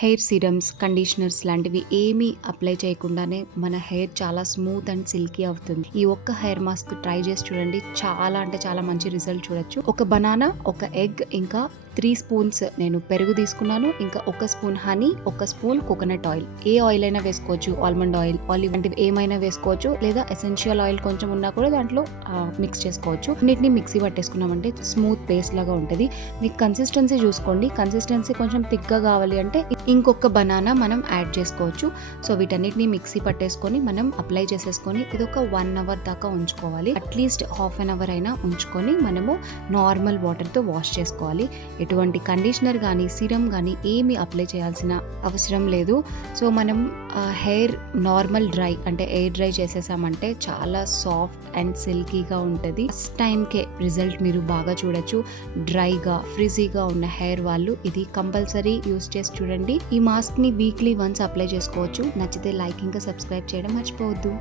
Hair serums, conditioners లాంటివి ఏమీ apply చేయకుండానే మన హెయిర్ చాలా స్మూత్ అండ్ సిల్కీ అవుతుంది. ఈ ఒక్క హెయిర్ మాస్క్ ట్రై చేసి చూడండి. చాలా అంటే చాలా మంచి రిజల్ట్ చూడొచ్చు. ఒక బనానా, ఒక ఎగ్, ఇంకా 3 స్పూన్స్ నేను పెరుగు తీసుకున్నాను. ఇంకా 1 spoon honey, 1 spoon coconut oil. ఏ ఆయిల్ అయినా వేసుకోవచ్చు. ఆల్మండ్ ఆయిల్, ఆలివ్ వంటివి ఏమైనా వేసుకోవచ్చు. లేదా ఎసెన్షియల్ ఆయిల్ కొంచెం ఉన్నా కూడా దాంట్లో మిక్స్ చేసుకోవచ్చు. అన్నిటిని మిక్సీ పట్టేసుకున్నామంటే స్మూత్ పేస్ట్ లాగా ఉంటుంది. మీకు కన్సిస్టెన్సీ చూసుకోండి. కన్సిస్టెన్సీ కొంచెం థిక్గా కావాలి అంటే ఇంకొక బనానా మనం యాడ్ చేసుకోవచ్చు. సో వీటన్నిటిని మిక్సీ పట్టేసుకొని మనం అప్లై చేసేసుకొని ఇది ఒక 1 అవర్ దాకా ఉంచుకోవాలి. అట్లీస్ట్ హాఫ్ అన్ అవర్ అయినా ఉంచుకొని మనము నార్మల్ వాటర్తో వాష్ చేసుకోవాలి. ఎటువంటి కండిషనర్ కానీ సీరం కానీ ఏమి అప్లై చేయాల్సిన అవసరం లేదు. సో మనం హెయిర్ నార్మల్ డ్రై అంటే ఎయిర్ డ్రై చేసేసామంటే చాలా సాఫ్ట్ అండ్ సిల్కీగా ఉంటుంది. ఫస్ట్ టైంకే రిజల్ట్ మీరు బాగా చూడొచ్చు. డ్రైగా ఫ్రిజీగా ఉన్న హెయిర్ వాళ్ళు ఇది కంపల్సరీ యూస్ చేసి చూడండి. ఈ మాస్క్ ని వీక్లీ వన్స్ అప్లై చేసుకోవచ్చు. నచ్చితే లైక్ ఇంకా సబ్స్క్రైబ్ చేయడం మర్చిపోవద్దు.